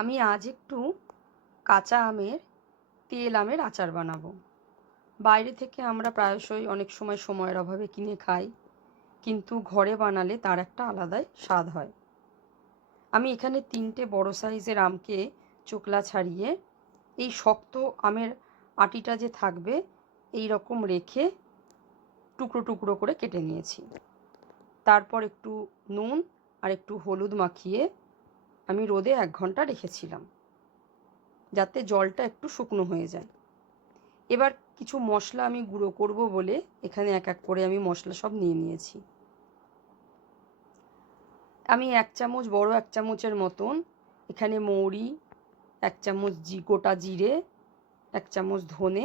আমি আজ একটু কাঁচা আমের তেল আমের আচার বানাবো। বাইরে থেকে আমরা প্রায়শই অনেক সময় সময়ের অভাবে কিনে খাই, কিন্তু ঘরে বানালে তার একটা আলাদাই স্বাদ হয়। আমি এখানে 3টে বড় সাইজের আমকে চোকলা ছাড়িয়ে এই শক্ত আমের আটিটা যে থাকবে এই রকম রেখে টুকরো টুকরো করে কেটে নিয়েছি। তারপর একটু নুন আর একটু হলুদ মাখিয়ে আমি রোদে 1 ঘন্টা রেখেছিলাম, যাতে জলটা একটু শুকনো হয়ে যায়। এবার কিছু মশলা আমি গুঁড়ো করব বলে এখানে এক এক করে আমি মশলা সব নিয়ে নিয়েছি। আমি 1 চামচ, বড় 1 চামচের মতন এখানে মৌরি, 1 চামচ গোটা জিরে, 1 চামচ ধনে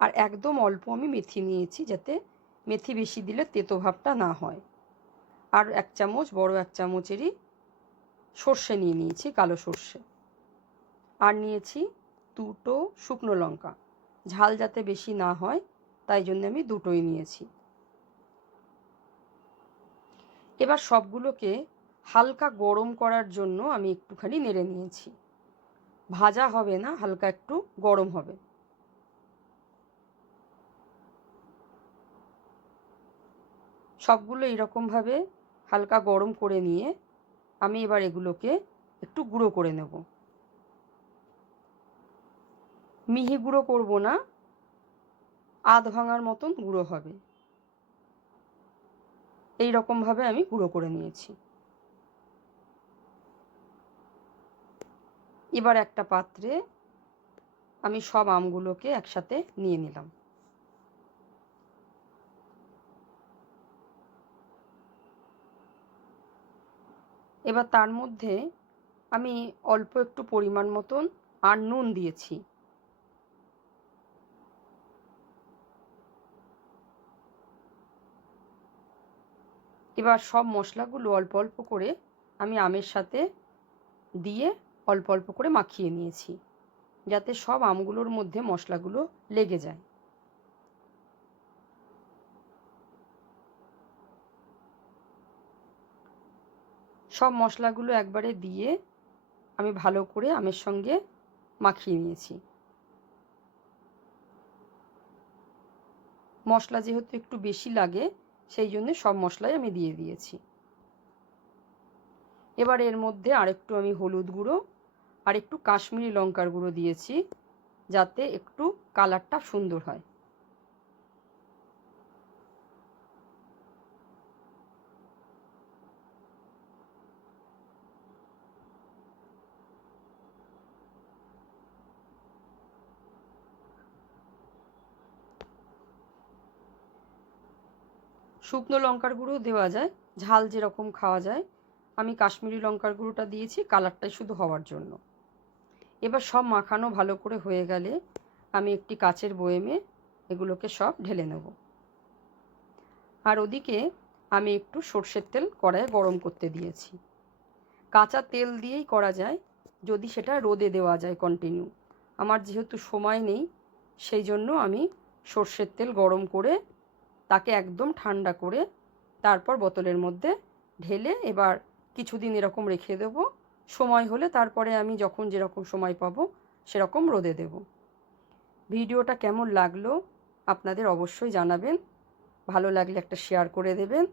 আর একদম অল্প আমি মেথি নিয়েছি, যাতে মেথি বেশি দিলে তেতো ভাবটা না হয়। আর 1 চামচ, বড় 1 চামচেরই সর্ষে নিয়ে নিয়েছি, কালো সর্ষে। আর নিয়েছি 2টো শুকনো লঙ্কা, ঝাল যাতে বেশি না হয় তাই জন্য আমি 2টোই নিয়েছি। এবার সবগুলোকে হালকা গরম করার জন্য আমি একটুখানি নেড়ে নিয়েছি। ভাজা হবে না, হালকা একটু গরম হবে। সবগুলো এরকমভাবে হালকা গরম করে নিয়ে আমি এবার এগুলোকে একটু গুঁড়ো করে নেব। মিহি গুঁড়ো করব না, আধ ভাঙার মতন গুঁড়ো হবে। এই রকমভাবে আমি গুঁড়ো করে নিয়েছি। এবার একটা পাত্রে আমি সব আমগুলোকে একসাথে নিয়ে নিলাম। এবার তার মধ্যে আমি অল্প একটু পরিমাণ মতন আর নুন দিয়েছি। এবার সব মশলাগুলো অল্প অল্প করে আমি আমের সাথে দিয়ে অল্প অল্প করে মাখিয়ে নিয়েছি, যাতে সব আমগুলোর মধ্যে মশলাগুলো লেগে যায়। সব মশলাগুলো একবারে দিয়ে আমি ভালো করে আমের সঙ্গে মাখিয়ে নিয়েছি। মশলা যেহেতু একটু বেশি লাগে সেই জন্য সব মশলাই আমি দিয়ে দিয়েছি। এবার এর মধ্যে আরেকটু আমি হলুদ গুঁড়ো আর একটু কাশ্মীরি লঙ্কার গুঁড়ো দিয়েছি, যাতে একটু কালারটা সুন্দর হয়। শুকনো লঙ্কার গুঁড়ো দেওয়া যায়, ঝাল যেরকম খাওয়া যায়। আমি কাশ্মীরি লঙ্কার গুঁড়োটা দিয়েছি কালারটাই শুধু হওয়ার জন্য। এবার সব মাখানো ভালো করে হয়ে গেলে আমি একটি কাচের বয়েমে এগুলোকে সব ঢেলে নেব। আর ওদিকে আমি একটু সর্ষের তেল কড়াইয়ে গরম করতে দিয়েছি। কাঁচা তেল দিয়েই করা যায় যদি সেটা রোদে দেওয়া যায় কন্টিনিউ। আমার যেহেতু সময় নেই সেই জন্য আমি সর্ষের তেল গরম করে তাকে একদম ঠান্ডা করে তারপর বোতলের মধ্যে ঢেলে এবার কিছুদিন এরকম রেখে দেবো। সময় হলে তারপরে আমি যখন যেরকম সময় পাবো সেরকম রোদে দেব। ভিডিওটা কেমন লাগলো আপনাদের অবশ্যই জানাবেন। ভালো লাগলে একটা শেয়ার করে দেবেন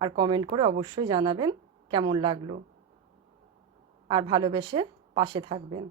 আর কমেন্ট করে অবশ্যই জানাবেন কেমন লাগলো। আর ভালোবেসে পাশে থাকবেন।